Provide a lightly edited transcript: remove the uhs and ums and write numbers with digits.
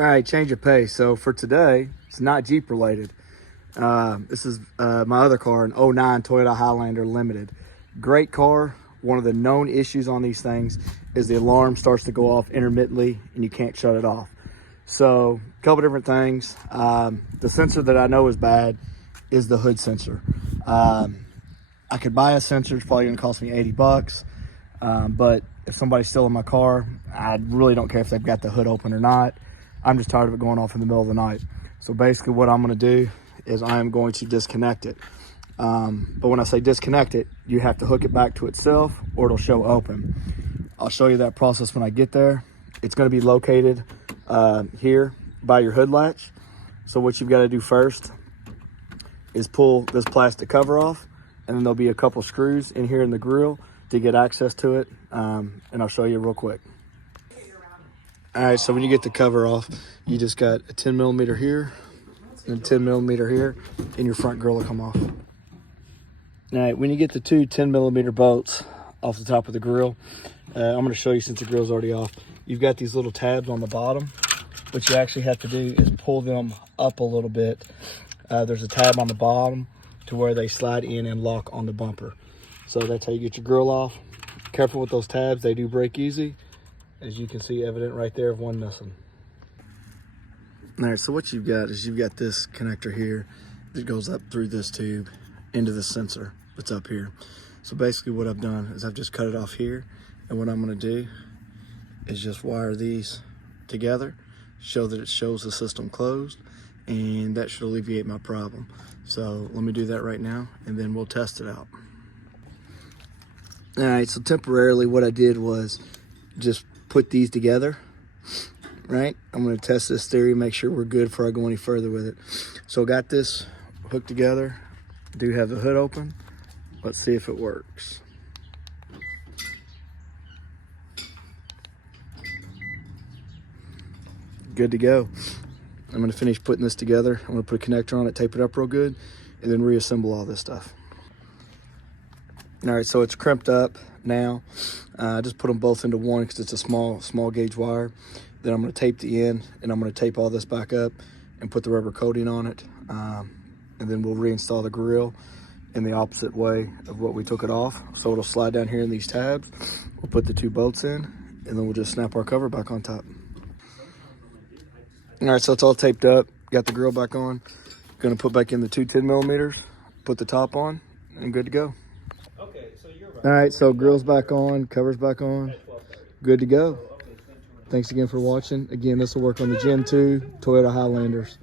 All right, change of pace. So for today, it's not Jeep related. This is my other car, an '09 Toyota Highlander Limited. Great car. One of the known issues on these things is the alarm starts to go off intermittently and you can't shut it off. So a couple different things. The sensor that I know is bad is the hood sensor. I could buy a sensor. It's probably gonna cost me 80 bucks. But if somebody's still in my car, I really don't care if they've got the hood open or not. I'm just tired of it going off in the middle of the night. So basically what I'm gonna do is I am going to disconnect it. But when I say disconnect it, you have to hook it back to itself or it'll show open. I'll show you that process when I get there. It's gonna be located here by your hood latch. So what you've gotta do first is pull this plastic cover off, and then there'll be a couple screws in here in the grill to get access to it. And I'll show you real quick. All right, so when you get the cover off, you just got a 10 millimeter here and a 10 millimeter here, and your front grill will come off. All right, when you get the two 10 millimeter bolts off the top of the grill, I'm gonna show you since the grill's already off. You've got these little tabs on the bottom. What you actually have to do is pull them up a little bit. There's a tab on the bottom to where they slide in and lock on the bumper. So that's how you get your grill off. Careful with those tabs, they do break easy. As you can see, evident right there of one missing. All right, so what you've got is you've got this connector here that goes up through this tube into the sensor that's up here. So basically what I've done is I've just cut it off here, and what I'm gonna do is just wire these together, show that it shows the system closed, and that should alleviate my problem. So let me do that right now, and then we'll test it out. All right, so temporarily what I did was just put these together, right? I'm gonna test this theory, make sure we're good before I go any further with it. So I got this hooked together, do have the hood open. Let's see if it works. Good to go. I'm gonna finish putting this together. I'm gonna put a connector on it, tape it up real good, and then reassemble all this stuff. All right, so it's crimped up now. I just put them both into one because it's a small gauge wire. Then I'm gonna tape the end, and I'm gonna tape all this back up and put the rubber coating on it. And then we'll reinstall the grill in the opposite way of what we took it off. So it'll slide down here in these tabs. We'll put the two bolts in, and then we'll just snap our cover back on top. All right, so it's all taped up. Got the grill back on. Gonna put back in the two 10 millimeters, put the top on, and good to go. All right, so grill's back on, cover's back on, good to go. Thanks again for watching. Again, this will work on the Gen 2 Toyota Highlanders.